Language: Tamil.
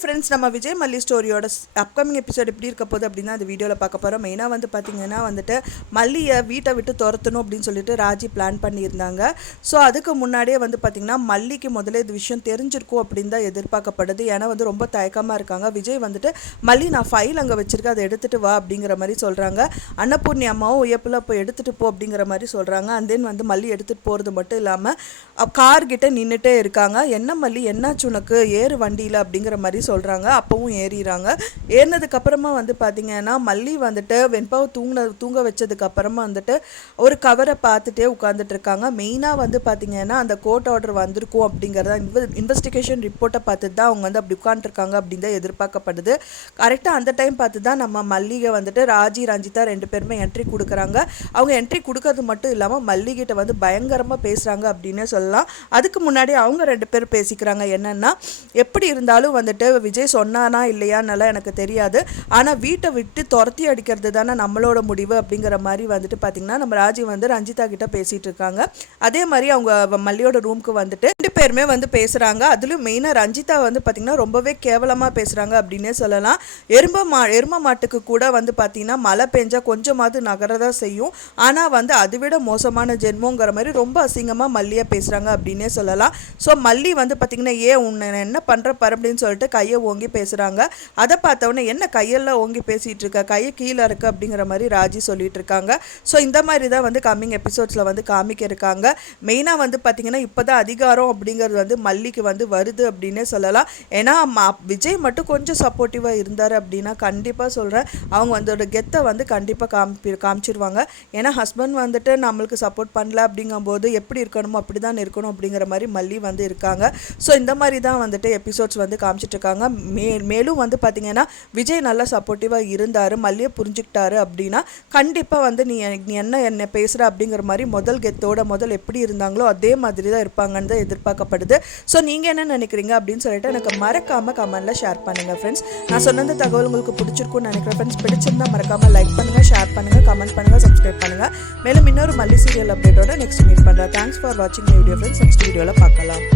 ஃப்ரெண்ட்ஸ், நம்ம விஜய் மல்லி ஸ்டோரியோட அப்கமிங் எபிசோட் எப்படி இருக்க போகுது அப்படின்னா அந்த வீடியோவில் பார்க்க போகிறோம். மெயினாக வந்து பார்த்திங்கன்னா வந்துட்டு மல்லியை வீட்டை விட்டு துரத்தணும் அப்படின்னு சொல்லிட்டு ராஜி பிளான் பண்ணியிருந்தாங்க. ஸோ அதுக்கு முன்னாடியே வந்து பார்த்திங்கன்னா மல்லிக்கு முதல்ல இது விஷயம் தெரிஞ்சிருக்கும் அப்படின்னு தான் எதிர்பார்க்கப்படுது. ஏன்னா வந்து ரொம்ப தயக்கமாக இருக்காங்க. விஜய் வந்துட்டு மல்லி நான் ஃபைல் அங்கே வச்சுருக்கேன், அதை எடுத்துகிட்டு வா அப்படிங்கிற மாதிரி சொல்கிறாங்க. அன்னபூர்ணி அம்மாவும் உயப்பில் போய் எடுத்துகிட்டு போ அப்படிங்கிற மாதிரி சொல்கிறாங்க. அண்ட் தென் வந்து மல்லி எடுத்துகிட்டு போகிறது மட்டும் இல்லாமல் கார்கிட்ட நின்றுட்டே இருக்காங்க. என்ன மல்லி என்னாச்சு உனக்கு, ஏறு வண்டியில் அப்படிங்கிற மாதிரி சொல்கிறாங்க. அப்பவும் ஏறிறாங்க. ஏறினதுக்கப்புறமா வந்து பார்த்திங்கன்னா மல்லி வந்துட்டு வெண்பாவை தூங்க வச்சதுக்கப்புறமா வந்துட்டு ஒரு கவரை பார்த்துட்டே உட்காந்துட்டு இருக்காங்க. மெயினாக வந்து பார்த்திங்கன்னா அந்த கோர்ட் ஆர்டர் வந்திருக்கும் அப்படிங்கிறத இன்வெஸ்டிகேஷன் ரிப்போர்ட்டை பார்த்துட்டு தான் அவங்க வந்து அப்படி உட்காந்துருக்காங்க அப்படின்னு தான் எதிர்பார்க்கப்படுது. கரெக்டாக அந்த டைம் பார்த்து தான் நம்ம மல்லிகை வந்துட்டு ராஜி ரஞ்சிதா 2 பேருமே என்ட்ரி கொடுக்குறாங்க. அவங்க என்ட்ரி கொடுக்கறது மட்டும் இல்லாமல் மல்லிகிட்ட வந்து பயங்கரமாக பேசுகிறாங்க அப்படின்னே சொல்லலாம். அதுக்கு முன்னாடி அவங்க 2 பேர் பேசிக்கிறாங்க. என்னென்னா, எப்படி இருந்தாலும் வந்துட்டு விஜய் சொன்னானா இல்லையான்னெல்லாம் எனக்கு தெரியாது, ஆனால் வீட்டை விட்டு துரத்தி அடிக்கிறது தானே நம்மளோட முடிவு அப்படிங்கிற மாதிரி வந்துட்டு பார்த்திங்கன்னா நம்ம ராஜி வந்து ரஞ்சிதா கிட்ட பேசிகிட்டு இருக்காங்க. அதே மாதிரி அவங்க மல்லியோட ரூமுக்கு வந்துட்டு 2 பேருமே வந்து பேசுகிறாங்க. அதுலேயும் மெயினாக ரஞ்சிதா வந்து பார்த்திங்கன்னா ரொம்பவே கேவலமாக பேசுகிறாங்க அப்படின்னே சொல்லலாம். எரும மாட்டுக்கு கூட வந்து பார்த்திங்கன்னா மழை பெஞ்சா கொஞ்சமாவது நகரதான் செய்யும், ஆனால் வந்து அதை விட மோசமான ஜென்மோங்கிற மாதிரி ரொம்ப அசிங்கமாக மல்லியை பேசுகிறாங்க அப்படின்னே சொல்லலாம். ஸோ மல்லி வந்து பார்த்திங்கன்னா உன்னை என்ன பண்ணுற பாரு அப்படின்னு சொல்லிட்டு கையை ஓங்கி பேசுகிறாங்க. அதை பார்த்தவொடனே என்ன கையெல்லாம் ஓங்கி பேசிகிட்டு இருக்க, கையை கீழே இருக்கு அப்படிங்கிற மாதிரி ராஜி சொல்லிட்டு இருக்காங்க. ஸோ இந்த மாதிரி தான் வந்து கம்மிங் எபிசோட்ஸில் வந்து காமிக்க இருக்காங்க. மெயினாக வந்து பார்த்திங்கன்னா இப்போ தான் அதிகாரம் அப்படிங்கிறது வந்து மல்லிக்கு வந்து வருது அப்படின்னே சொல்லலாம். ஏன்னா விஜய் மட்டும் கொஞ்சம் சப்போர்ட்டிவாக இருந்தார் அப்படின்னா கண்டிப்பாக சொல்கிறேன் அவங்க வந்து கெத்தை வந்து கண்டிப்பாக காமிச்சிருவாங்க. ஏன்னா ஹஸ்பண்ட் வந்துட்டு நம்மளுக்கு சப்போர்ட் பண்ணல அப்படிங்கும்போது எப்படி இருக்கணுமோ அப்படி தான் இருக்கணும் அப்படிங்கிற மாதிரி மல்லி வந்து இருக்காங்க. ஸோ இந்த மாதிரி தான் வந்துட்டு எபிசோட்ஸ் வந்து காமிச்சிட்ருக்காங்க. மேலும் வந்து பார்த்திங்கன்னா விஜய் நல்லா சப்போர்ட்டிவாக இருந்தார், மல்லியை புரிஞ்சுக்கிட்டாரு அப்படின்னா கண்டிப்பாக வந்து நீ என்ன பேசுகிற அப்படிங்கிற மாதிரி முதல் கெத்தோட முதல் எப்படி இருந்தாங்களோ அதே மாதிரி தான் இருப்பாங்கன்னு தான் எதிர்பார்க்கப்படுது. ஸோ நீங்கள் என்ன நினைக்கிறீங்க அப்படின்னு சொல்லிட்டு எனக்கு மறக்காமல் கமெண்ட்டில் ஷேர் பண்ணுங்கள் ஃப்ரெண்ட்ஸ். நான் சொன்ன தகவல் உங்களுக்கு பிடிச்சிருக்குன்னு நினைக்கிறேன் ஃப்ரெண்ட்ஸ். பிடிச்சிருந்தால் மறக்காமல் லைக் பண்ணுங்கள், ஷேர் பண்ணுங்கள், கமெண்ட் பண்ணுங்கள், சப்ஸ்கிரைப் பண்ணுங்கள். மேலும் இன்னொரு மல்லி சீரியல் அப்டேட்டோட நெக்ஸ்ட் மீட் பண்ணுறேன். தேங்க்ஸ் ஃபார் வாட்சிங் மை வீடியோ ஃப்ரெண்ட்ஸ். நெக்ஸ்ட் வீடியோவில் பார்க்கலாம்.